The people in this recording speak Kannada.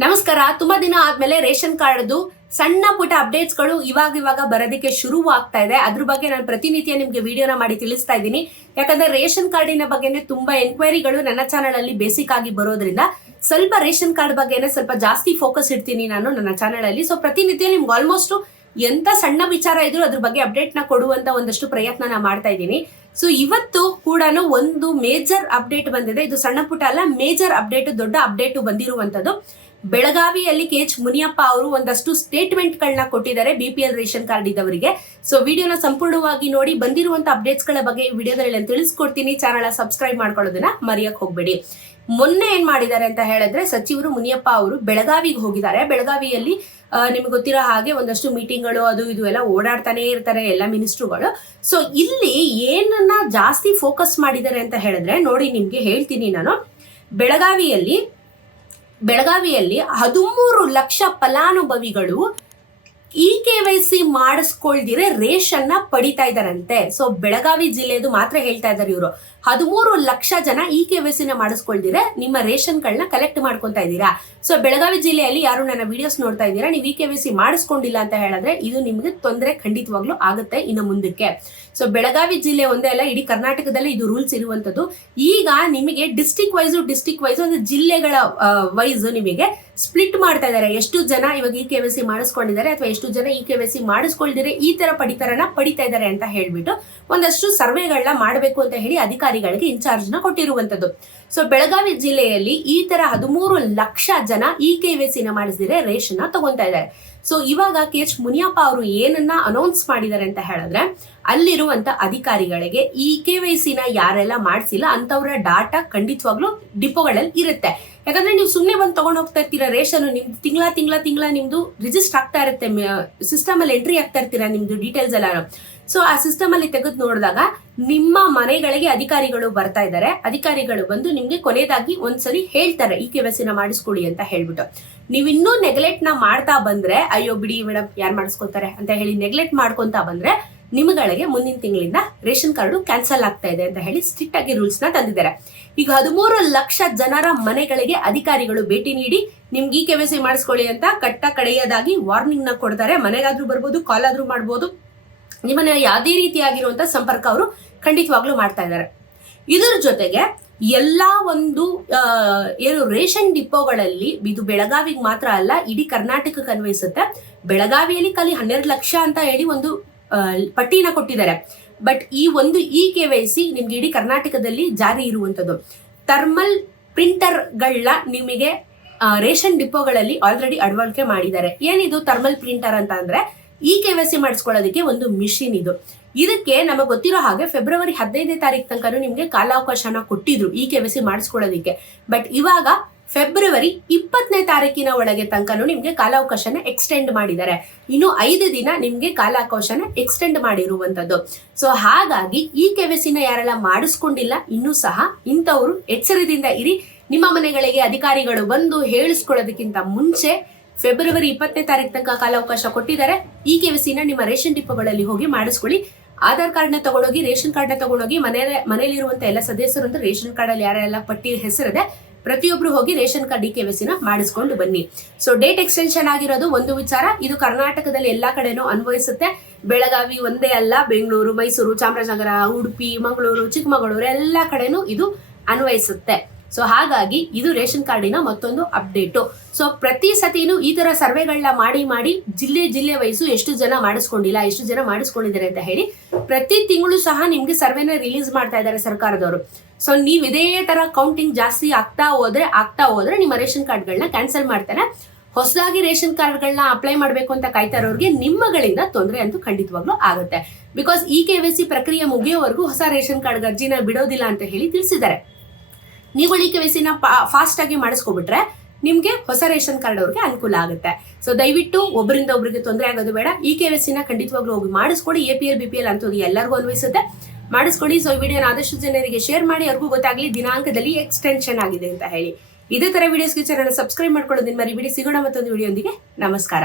ನಮಸ್ಕಾರ. ತುಂಬಾ ದಿನ ಆದ್ಮೇಲೆ ರೇಷನ್ ಕಾರ್ಡ್ದು ಸಣ್ಣ ಪುಟ್ಟ ಅಪ್ಡೇಟ್ಸ್ಗಳು ಇವಾಗ ಇವಾಗ ಬರೋದಕ್ಕೆ ಶುರು ಆಗ್ತಾ ಇದೆ. ಅದ್ರ ಬಗ್ಗೆ ನಾನು ಪ್ರತಿನಿತ್ಯ ನಿಮ್ಗೆ ವಿಡಿಯೋನ ಮಾಡಿ ತಿಳಿಸ್ತಾ ಇದ್ದೀನಿ. ಯಾಕಂದ್ರೆ ರೇಷನ್ ಕಾರ್ಡಿನ ಬಗ್ಗೆನೇ ತುಂಬಾ ಎಂಕ್ವೈರಿಗಳು ನನ್ನ ಚಾನಲ್ ಅಲ್ಲಿ ಬೇಸಿಕ್ ಆಗಿ ಬರೋದ್ರಿಂದ ಸ್ವಲ್ಪ ರೇಷನ್ ಕಾರ್ಡ್ ಬಗ್ಗೆನೇ ಸ್ವಲ್ಪ ಜಾಸ್ತಿ ಫೋಕಸ್ ಇಡ್ತೀನಿ ನಾನು ನನ್ನ ಚಾನಲ್ ಅಲ್ಲಿ ಸೊ ಪ್ರತಿನಿತ್ಯ ನಿಮ್ಗೆ ಆಲ್ಮೋಸ್ಟ್ ಎಂತ ಸಣ್ಣ ವಿಚಾರ ಇದ್ರು ಅದ್ರ ಬಗ್ಗೆ ಅಪ್ಡೇಟ್ನ ಕೊಡುವಂತ ಒಂದಷ್ಟು ಪ್ರಯತ್ನ ನಾನು ಮಾಡ್ತಾ ಇದ್ದೀನಿ. ಸೊ ಇವತ್ತು ಕೂಡ ಒಂದು ಮೇಜರ್ ಅಪ್ಡೇಟ್ ಬಂದಿದೆ. ಇದು ಸಣ್ಣ ಪುಟ್ಟ ಅಲ್ಲ, ಮೇಜರ್ ಅಪ್ಡೇಟ್, ದೊಡ್ಡ ಅಪ್ಡೇಟ್ ಬಂದಿರುವಂತದ್ದು ಬೆಳಗಾವಿಯಲ್ಲಿ ಕೆ ಎಚ್ ಮುನಿಯಪ್ಪ ಅವರು ಒಂದಷ್ಟು ಸ್ಟೇಟ್ಮೆಂಟ್ ಗಳನ್ನ ಕೊಟ್ಟಿದ್ದಾರೆ B P L ration card ಇದ್ದವರಿಗೆ. ಸೊ ವಿಡಿಯೋನ ಸಂಪೂರ್ಣವಾಗಿ ನೋಡಿ ಬಂದಿರುವಂತ ಅಪ್ಡೇಟ್ಸ್ಗಳ ಬಗ್ಗೆ ಈ ವಿಡಿಯೋದಲ್ಲಿ ತಿಳಿಸ್ಕೊಡ್ತೀನಿ. ಚಾನಲ್ ಸಬ್ಸ್ಕ್ರೈಬ್ ಮಾಡ್ಕೊಳ್ಳೋದನ್ನ ಮರೆಯಕ್ ಹೋಗ್ಬೇಡಿ. ಮೊನ್ನೆ ಏನ್ ಮಾಡಿದ್ದಾರೆ ಅಂತ ಹೇಳಿದ್ರೆ, ಸಚಿವರು ಮುನಿಯಪ್ಪ ಅವರು ಬೆಳಗಾವಿಗೆ ಹೋಗಿದ್ದಾರೆ. ಬೆಳಗಾವಿಯಲ್ಲಿ ನಿಮ್ಗೆ ಗೊತ್ತಿರೋ ಹಾಗೆ ಒಂದಷ್ಟು ಮೀಟಿಂಗ್ಗಳು, ಅದು ಇದು ಎಲ್ಲ ಓಡಾಡ್ತಾನೆ ಇರ್ತಾರೆ ಎಲ್ಲ ಮಿನಿಸ್ಟ್ರುಗಳು. ಸೊ ಇಲ್ಲಿ ಏನನ್ನ ಜಾಸ್ತಿ ಫೋಕಸ್ ಮಾಡಿದ್ದಾರೆ ಅಂತ ಹೇಳಿದ್ರೆ, ನೋಡಿ ನಿಮ್ಗೆ ಹೇಳ್ತೀನಿ ನಾನು. ಬೆಳಗಾವಿಯಲ್ಲಿ ಬೆಳಗಾವಿಯಲ್ಲಿ ಹದಿಮೂರು ಲಕ್ಷ ಫಲಾನುಭವಿಗಳು ಇ ಕೆ ವೈ ಸಿ ಮಾಡಿಸ್ಕೊಳ್ದಿರೆ ರೇಷನ್ನ ಪಡಿತಾ ಇದಾರಂತೆ ಸೊ ಬೆಳಗಾವಿ ಜಿಲ್ಲೆದು ಮಾತ್ರ ಹೇಳ್ತಾ ಇದ್ದಾರೆ ಇವರು. ಹದಿಮೂರು ಲಕ್ಷ ಜನ ಇ ಕೆ ವೈ ಸಿ ನ ಮಾಡಿಸ್ಕೊಳ್ದಿರೆ ನಿಮ್ಮ ರೇಷನ್ಗಳನ್ನ ಕಲೆಕ್ಟ್ ಮಾಡ್ಕೊತಾ ಇದ್ದೀರಾ? ಸೊ ಬೆಳಗಾವಿ ಜಿಲ್ಲೆಯಲ್ಲಿ ಯಾರು ನನ್ನ ವಿಡಿಯೋಸ್ ನೋಡ್ತಾ ಇದ್ದೀರಾ? ನೀವು ಇ ಕೆ ವೈ ಸಿ ಮಾಡಿಸ್ಕೊಂಡಿಲ್ಲ ಅಂತ ಹೇಳಿದ್ರೆ ಇದು ನಿಮಗೆ ತೊಂದರೆ ಖಂಡಿತವಾಗ್ಲೂ ಆಗುತ್ತೆ ಇನ್ನು ಮುಂದಕ್ಕೆ. ಸೊ ಬೆಳಗಾವಿ ಜಿಲ್ಲೆ ಒಂದೇ ಅಲ್ಲ, ಇಡೀ ಕರ್ನಾಟಕದಲ್ಲಿ ಇದು ರೂಲ್ಸ್ ಇರುವಂತದ್ದು. ಈಗ ನಿಮಗೆ ಡಿಸ್ಟಿಕ್ ವೈಸು ಡಿಸ್ಟಿಕ್ ವೈಸ್ ಅಂದ್ರೆ ಜಿಲ್ಲೆಗಳ ವೈಸ್ ನಿಮಗೆ ಸ್ಪ್ಲಿಟ್ ಮಾಡ್ತಾ ಇದ್ದಾರೆ. ಎಷ್ಟು ಜನ ಇವಾಗ ಇ ಕೆ ವೈ ಸಿ ಮಾಡಿಸ್ಕೊಂಡಿದ್ದಾರೆ ಅಥವಾ ಎಷ್ಟು ಜನ ಇ ಕೆ ವೈ ಸಿ ಮಾಡಿಸ್ಕೊಳ್ದಿರೆ ಈ ತರ ಪಡಿತರನ ಪಡಿತಾ ಇದ್ದಾರೆ ಅಂತ ಹೇಳ್ಬಿಟ್ಟು ಒಂದಷ್ಟು ಸರ್ವೆಗಳನ್ನ ಮಾಡಬೇಕು ಅಂತ ಹೇಳಿ ಅಧಿಕಾರಿಗಳಿಗೆ ಇನ್ಚಾರ್ಜ್ನ ಕೊಟ್ಟಿರುವಂತದ್ದು. ಸೊ ಬೆಳಗಾವಿ ಜಿಲ್ಲೆಯಲ್ಲಿ ಈ ತರ ಹದಿಮೂರು ಲಕ್ಷ ಜನ ಇ ಕೆ ವೈ ಸಿ ನ ಮಾಡಿಸಿದ್ರೆ ರೇಷನ್ನ ತಗೊಂತಾ ಇದ್ದಾರೆ. ಸೊ ಇವಾಗ ಕೆ ಎಚ್ ಮುನಿಯಪ್ಪ ಅವರು ಏನನ್ನ ಅನೌನ್ಸ್ ಮಾಡಿದ್ದಾರೆ ಅಂತ ಹೇಳಿದ್ರೆ, ಅಲ್ಲಿರುವಂತ ಅಧಿಕಾರಿಗಳಿಗೆ ಈ ಕೆ ವೈ ಸಿನ ಯಾರೆಲ್ಲ ಮಾಡಿಸಿಲ್ಲ ಅಂತವ್ರ ಡಾಟಾ ಖಂಡಿತವಾಗ್ಲೂ ಡಿಪೋಗಳಲ್ಲಿ ಇರುತ್ತೆ. ಯಾಕಂದ್ರೆ ನೀವು ಸುಮ್ಮನೆ ಬಂದು ತಗೊಂಡು ಹೋಗ್ತಾ ಇರ್ತೀರಾ ರೇಷನ್ ನಿಮ್ದು ತಿಂಗಳ ತಿಂಗಳ ತಿಂಗಳ ನಿಮ್ದು ರಿಜಿಸ್ಟರ್ ಆಗ್ತಾ ಇರುತ್ತೆ ಸಿಸ್ಟಮ್ ಅಲ್ಲಿ ಎಂಟ್ರಿ ಆಗ್ತಾ ಇರ್ತೀರಾ, ನಿಮ್ದು ಡೀಟೇಲ್ಸ್ ಎಲ್ಲ ಸೊ ಆ ಸಿಸ್ಟಮ್ ಅಲ್ಲಿ ತೆಗೆದು ನೋಡಿದಾಗ ನಿಮ್ಮ ಮನೆಗಳಿಗೆ ಅಧಿಕಾರಿಗಳು ಬರ್ತಾ ಇದ್ದಾರೆ. ಅಧಿಕಾರಿಗಳು ಬಂದು ನಿಮ್ಗೆ ಕೊನೆಯದಾಗಿ ಒಂದ್ಸರಿ ಹೇಳ್ತಾರೆ, ಈ ಕೆವಸಿನ ನ ಮಾಡಿಸ್ಕೊಡಿ ಅಂತ ಹೇಳ್ಬಿಟ್ಟು. ನೀವು ಇನ್ನೂ ನೆಗ್ಲೆಕ್ಟ್ನ ಮಾಡ್ತಾ ಬಂದ್ರೆ, ಅಯ್ಯೋ ಬಿಡಿ ಮೇಡಮ್ ಯಾರು ಮಾಡಿಸ್ಕೊತಾರೆ ಅಂತ ಹೇಳಿ ನೆಗ್ಲೆಕ್ಟ್ ಮಾಡ್ಕೊಂತ ಬಂದ್ರೆ, ನಿಮ್ಗಳಿಗೆ ಮುಂದಿನ ತಿಂಗಳಿಂದ ರೇಷನ್ ಕಾರ್ಡು ಕ್ಯಾನ್ಸಲ್ ಆಗ್ತಾ ಇದೆ ಅಂತ ಹೇಳಿ ಸ್ಟ್ರಿಕ್ಟ್ ಆಗಿ ರೂಲ್ಸ್ನ ತಂದಿದ್ದಾರೆ. ಈಗ ಹದಿಮೂರು ಲಕ್ಷ ಜನರ ಮನೆಗಳಿಗೆ ಅಧಿಕಾರಿಗಳು ಭೇಟಿ ನೀಡಿ, ನಿಮ್ಗೆ ಈ ಕೆ ಮಾಡಿಸ್ಕೊಳ್ಳಿ ಅಂತ ಕಟ್ಟ ಕಡೆಯದಾಗಿ ವಾರ್ನಿಂಗ್ನ ಕೊಡ್ತಾರೆ. ಮನೆಗಾದ್ರೂ ಬರ್ಬೋದು ಕಾಲ್ ಆದ್ರೂ ಮಾಡ್ಬೋದು. ನಿಮ್ಮನ್ನ ಯಾವುದೇ ರೀತಿಯಾಗಿರುವಂತ ಸಂಪರ್ಕ ಅವರು ಖಂಡಿತವಾಗ್ಲೂ ಮಾಡ್ತಾ ಇದ್ದಾರೆ. ಇದರ ಜೊತೆಗೆ ಎಲ್ಲಾ ಒಂದು ಏನು ರೇಷನ್ ಡಿಪೋಗಳಲ್ಲಿ, ಇದು ಬೆಳಗಾವಿಗೆ ಮಾತ್ರ ಅಲ್ಲ, ಇಡೀ ಕರ್ನಾಟಕಕ್ಕೆ ಅನ್ವಯಿಸುತ್ತೆ. ಬೆಳಗಾವಿಯಲ್ಲಿ ಖಾಲಿ ಹನ್ನೆರಡು ಲಕ್ಷ ಅಂತ ಹೇಳಿ ಒಂದು ಪಟ್ಟಿನ ಕೊಟ್ಟಿದ್ದಾರೆ. ಬಟ್ ಈ ಒಂದು ಇ ಕೆ ವೈ ಸಿ ನಿಮ್ಗೆ ಇಡೀ ಕರ್ನಾಟಕದಲ್ಲಿ ಜಾರಿ ಇರುವಂತದ್ದು. ಥರ್ಮಲ್ ಪ್ರಿಂಟರ್ಗಳನ್ನ ನಿಮಗೆ ರೇಷನ್ ಡಿಪೋಗಳಲ್ಲಿ ಆಲ್ರೆಡಿ ಅಳವಡಿಕೆ ಮಾಡಿದ್ದಾರೆ. ಏನಿದು ಥರ್ಮಲ್ ಪ್ರಿಂಟರ್ ಅಂತ ಅಂದ್ರೆ ಇ ಕೆ ವೈ ಸಿ ಮಾಡಿಸ್ಕೊಳ್ಳೋದಕ್ಕೆ ಒಂದು ಮಿಷಿನ್ ಇದು. ಇದಕ್ಕೆ ನಮಗೆ ಗೊತ್ತಿರೋ ಹಾಗೆ ಫೆಬ್ರವರಿ ಹದಿನೈದನೇ ತಾರೀಕು ತನಕ ನಿಮಗೆ ಕಾಲಾವಕಾಶನ ಕೊಟ್ಟಿದ್ರು ಇ ಕೆ ವೈ ಸಿ ಮಾಡಿಸ್ಕೊಳ್ಳೋದಕ್ಕೆ. ಬಟ್ ಇವಾಗ ಫೆಬ್ರವರಿ ಇಪ್ಪತ್ತನೇ ತಾರೀಕಿನ ಒಳಗೆ ತನಕನೂ ನಿಮಗೆ ಕಾಲಾವಕಾಶನ ಎಕ್ಸ್ಟೆಂಡ್ ಮಾಡಿದ್ದಾರೆ. ಇನ್ನು ಐದು ದಿನ ನಿಮಗೆ ಕಾಲಾವಕಾಶನ ಎಕ್ಸ್ಟೆಂಡ್ ಮಾಡಿರುವಂತದ್ದು ಸೊ ಹಾಗಾಗಿ ಈ ಸಿನ ಯಾರೆಲ್ಲ ಮಾಡಿಸ್ಕೊಂಡಿಲ್ಲ, ಇನ್ನೂ ಸಹ ಇಂಥವರು ಎಚ್ಚರದಿಂದ ಇರಿ. ನಿಮ್ಮ ಮನೆಗಳಿಗೆ ಅಧಿಕಾರಿಗಳು ಬಂದು ಹೇಳಿಸ್ಕೊಳ್ಳೋದಕ್ಕಿಂತ ಮುಂಚೆ ಫೆಬ್ರವರಿ ಇಪ್ಪತ್ತನೇ ತಾರೀಕು ತನಕ ಕಾಲಾವಕಾಶ ಕೊಟ್ಟಿದ್ದಾರೆ. ಈ ಕೆವಿಸಿನ ನಿಮ್ಮ ರೇಷನ್ ಡಿಪೋಗಳಲ್ಲಿ ಹೋಗಿ ಮಾಡಿಸ್ಕೊಳ್ಳಿ. ಆಧಾರ್ ಕಾರ್ಡ್ನ ತಗೊಂಡೋಗಿ, ರೇಷನ್ ಕಾರ್ಡ್ನ ತಗೊಂಡೋಗಿ ಮನೆ ಮನೆಯಲ್ಲಿರುವಂತಹ ಎಲ್ಲ ಸದಸ್ಯರು ಅಂದ್ರೆ ರೇಷನ್ ಕಾರ್ಡ್ ಅಲ್ಲಿ ಯಾರೆಲ್ಲ ಪಟ್ಟಿ ಹೆಸರಿದೆ, ಪ್ರತಿಯೊಬ್ರು ಹೋಗಿ ರೇಷನ್ ಕಾರ್ಡ್ ಡಿ ಕೆ ಮಾಡಿಸ್ಕೊಂಡು ಬನ್ನಿ. ಸೊ ಡೇಟ್ ಎಕ್ಸ್ಟೆನ್ಷನ್ ಆಗಿರೋದು ಒಂದು ವಿಚಾರ. ಇದು ಕರ್ನಾಟಕದಲ್ಲಿ ಎಲ್ಲಾ ಕಡೆನೂ ಅನ್ವಯಿಸುತ್ತೆ. ಬೆಳಗಾವಿ ಒಂದೇ ಅಲ್ಲ, ಬೆಂಗಳೂರು, ಮೈಸೂರು, ಚಾಮರಾಜನಗರ, ಉಡುಪಿ, ಮಂಗಳೂರು, ಚಿಕ್ಕಮಗಳೂರು, ಎಲ್ಲ ಕಡೆನೂ ಇದು ಅನ್ವಯಿಸುತ್ತೆ. ಸೊ ಹಾಗಾಗಿ ಇದು ರೇಷನ್ ಕಾರ್ಡಿನ ಮತ್ತೊಂದು ಅಪ್ಡೇಟು. ಸೊ ಪ್ರತಿ ಸತಿನೂ ಈ ತರ ಸರ್ವೆಗಳನ್ನ ಮಾಡಿ ಮಾಡಿ ಜಿಲ್ಲೆ ಜಿಲ್ಲೆ ವಯಸ್ಸು ಎಷ್ಟು ಜನ ಮಾಡಿಸ್ಕೊಂಡಿಲ್ಲ, ಎಷ್ಟು ಜನ ಮಾಡಿಸ್ಕೊಂಡಿದ್ದಾರೆ ಅಂತ ಹೇಳಿ ಪ್ರತಿ ತಿಂಗಳು ಸಹ ನಿಮ್ಗೆ ಸರ್ವೆನ ರಿಲೀಸ್ ಮಾಡ್ತಾ ಇದ್ದಾರೆ ಸರ್ಕಾರದವರು. ಸೊ ನೀವು ಇದೇ ತರ ಕೌಂಟಿಂಗ್ ಜಾಸ್ತಿ ಆಗ್ತಾ ಹೋದ್ರೆ ಆಗ್ತಾ ಹೋದ್ರೆ ನಿಮ್ಮ ರೇಷನ್ ಕಾರ್ಡ್ಗಳನ್ನ ಕ್ಯಾನ್ಸಲ್ ಮಾಡ್ತಾರೆ. ಹೊಸದಾಗಿ ರೇಷನ್ ಕಾರ್ಡ್ಗಳನ್ನ ಅಪ್ಲೈ ಮಾಡಬೇಕು ಅಂತ ಕಾಯ್ತಾ ಇರೋರಿಗೆ ನಿಮ್ಮಗಳಿಂದ ತೊಂದರೆ ಅಂತೂ ಖಂಡಿತವಾಗ್ಲೂ ಆಗುತ್ತೆ. ಬಿಕಾಸ್ ಈ ಕೆ ವೈ ಸಿ ಪ್ರಕ್ರಿಯೆ ಮುಗಿಯೋವರೆಗೂ ಹೊಸ ರೇಷನ್ ಕಾರ್ಡ್ ಅರ್ಜಿನ ಬಿಡೋದಿಲ್ಲ ಅಂತ ಹೇಳಿ ತಿಳಿಸಿದ್ದಾರೆ. ನೀವು ಈ ಕೆ ವೈ ಸಿನ ಫಾಸ್ಟ್ ಆಗಿ ಮಾಡಿಸ್ಕೊಬಿಟ್ರೆ ನಿಮಗೆ ಹೊಸ ರೇಷನ್ ಕಾರ್ಡ್ ಅವ್ರಿಗೆ ಅನುಕೂಲ ಆಗುತ್ತೆ. ಸೊ ದಯವಿಟ್ಟು ಒಬ್ಬರಿಂದ ಒಬ್ಬರಿಗೆ ತೊಂದರೆ ಆಗೋದು ಬೇಡ. ಈ ಕೆ ವೈ ಸಿನ ಖಂಡಿತವಾಗ್ಲೂ ಹೋಗಿ ಮಾಡಿಸ್ಕೊಡಿ. A P L, B P L ಅಂತದ್ದು ಎಲ್ಲರಿಗೂ ಅನ್ವಯಿಸುತ್ತೆ. ಮಾಡಿಸ್ಕೊಡಿ. ಸೊ ಈ ವಿಡಿಯೋನ ಆದಷ್ಟು ಜನರಿಗೆ ಶೇರ್ ಮಾಡಿ. ಅವ್ರಿಗೂ ಗೊತ್ತಾಗಲಿ ದಿನಾಂಕದಲ್ಲಿ ಎಕ್ಸ್ಟೆನ್ಷನ್ ಆಗಿದೆ ಅಂತ ಹೇಳಿ. ಇದೇ ತರ ವಿಡಿಯೋಸ್ಗೆ ಚಾನಲ್ ಸಬ್ಸ್ಕ್ರೈಬ್ ಮಾಡ್ಕೊಳ್ಳೋದನ್ನ ಮರಿಬಿಡಿ. ಸಿಗೋಣ ಮತ್ತೊಂದು ವಿಡಿಯೋಂದಿಗೆ ನಮಸ್ಕಾರ.